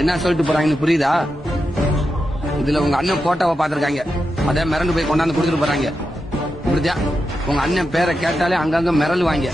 என்ன சொல்லிட்டு போறாங்கன்னு புரியுதா? இதுல உங்க அண்ணன் போட்டோவை பாத்திருக்காங்க, அதே மிரண்டு போய் கொண்டாந்து கொடுத்துட்டு போறாங்க. புரியுதா? உங்க அண்ணன் பேரை கேட்டாலே அங்கங்க மிரளுவாங்க.